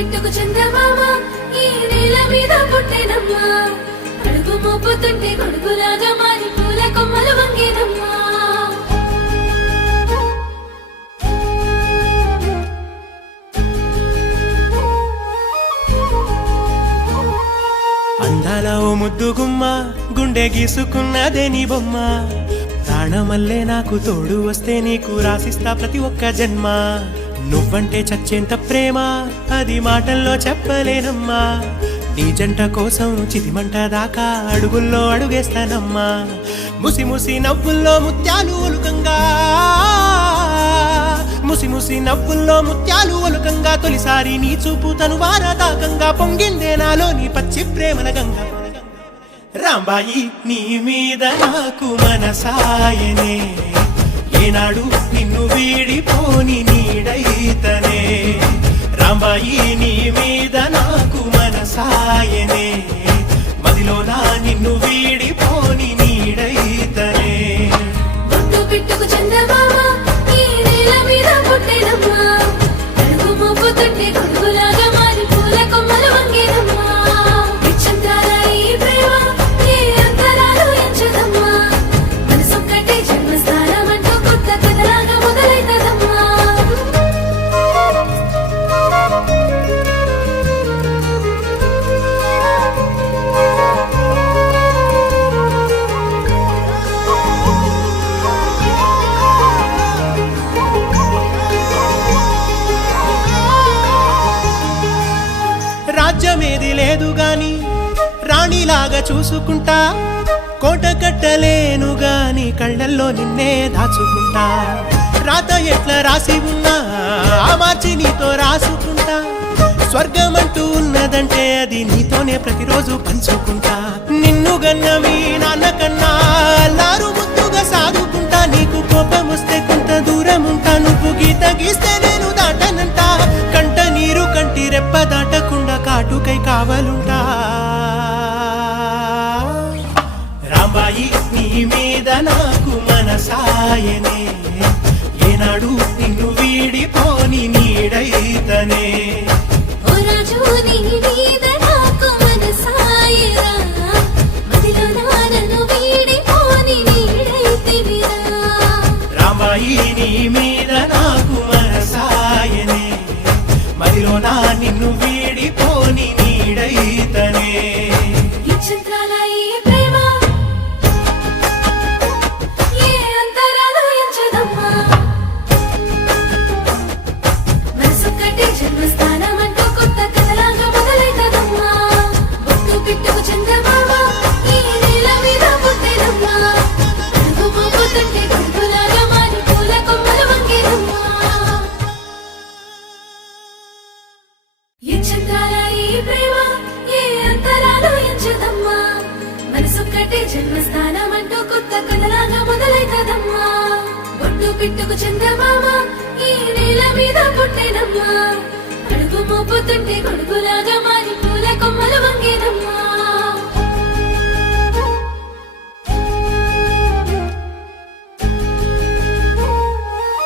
పిట్టుకు చందమామ ఈ నేల మీద పుట్టెనమ్మా. అడుగు మోపుతుంటే గొడుగులాగా మారి పూల కొమ్మలు వంగేనమ్మా. అందాల ఓ ముద్దుగుమ్మ గుండె గీసుకున్నదే నీ బొమ్మ. ప్రాణమల్లే నాకు తోడు వస్తే నీకు రాసిస్తా ప్రతి ఒక్క జన్మ. నువ్వంటే చచ్చేంత ప్రేమ అది మాటల్లో చెప్పలేనమ్మా. నీ జంట కోసం చితిమంట దాకా అడుగుల్లో అడుగేస్తానమ్మా. ముసి ముసి నవ్వుల్లో ముత్యాలు ఒలుకంగా, ముసి ముసి నవ్వుల్లో ముత్యాలు ఒలుకంగా తొలిసారి నీ చూపు తను వారదాకంగా పొంగిందే నాలో నీ పచ్చి ప్రేమల గంగా. రాంబాయి నీ మీద నాకు మనసాయనే, ఏనాడు నిన్ను వీడిపోని నీడైతనే. రాంబాయి నీ మీద నాకు మనసాయనే, మదిలోనా నిన్ను వీడిపోని నీడైతనే. బొట్టు పిట్టుకు చందమామ ఈ నేల మీద పుట్టెనమ్మా. అడుగు మోపుతుంటే గొడుగులాగా మారి పూల కొమ్మలు వంగేనమ్మా. విచిత్రాల ఈ ప్రేమ ఏ అంతరాలు ఎంచదమ్మా. మనసొక్కటే జన్మస్థానం అంటూ కొత్త కథలాగా మొదలైతదమ్మా. రాజ్యమేది లేదు గాని రాణిలాగా చూసుకుంటా. కోట కట్టలేను గాని కళ్ళల్లో నిన్నే దాచుకుంటా. రాత ఎట్లా రాసి ఉన్నా ఆ మార్చి నీతో రాసుకుంటా. స్వర్గమంటూ ఉన్నదంటే అది నీతోనే ప్రతిరోజు పంచుకుంటా. నిన్ను గన్న మీ నాన్న కన్నా అల్లారు ముద్దుగా సాదుకుంటా. నీకు కోపం వస్తే కొంత దూరం ఉంటా. నువ్వు గీత గీస్తే నేను దాటనంటా. కంట నీరు కంటి రెప్ప దాటకుండా కాటుకై కావలుంటా. రాంబాయి నీ మీద నాకు మనసాయనే, ఏనాడు నిన్ను వీడిపోని నీడైతనే. ఓ రాజు నీ మీద నాకు మనసాయరా, మదిలోనా నన్ను వీడిపోని నీడైతివిరా. రాంబాయి నీ మీద నాకు మనసాయనే, మదిలోనా నిన్ను వీడిపోని నీడైతనే. విచిత్రాల ఈ ప్రేమ ఏ అంతరాలు ఎంచదమ్మా. మనసొక్కటే జన్మస్థానం అంటూ కొత్త కథలాగా మొదలైతదమ్మా. బొట్టు పిట్టుకు చందమామ ఈ నేల మీద పుట్టెనమ్మా. అడుగు మోపుతుంటే గొడుగులాగా మారి పూల కొమ్మలు వంగేనమ్మా. విచిత్రాల ఈ ప్రేమ ఏ అంతరాలు ఎంచదమ్మా. మనసొక్కటే జన్మస్థానం అంటూ కొత్త కథలాగా మొదలైతదమ్మా. బొట్టు పిట్టుకు చందమామ ఈ నేల మీద పుట్టెనమ్మా. అడుగు మోపుతుంటే గొడుగులాగా మారి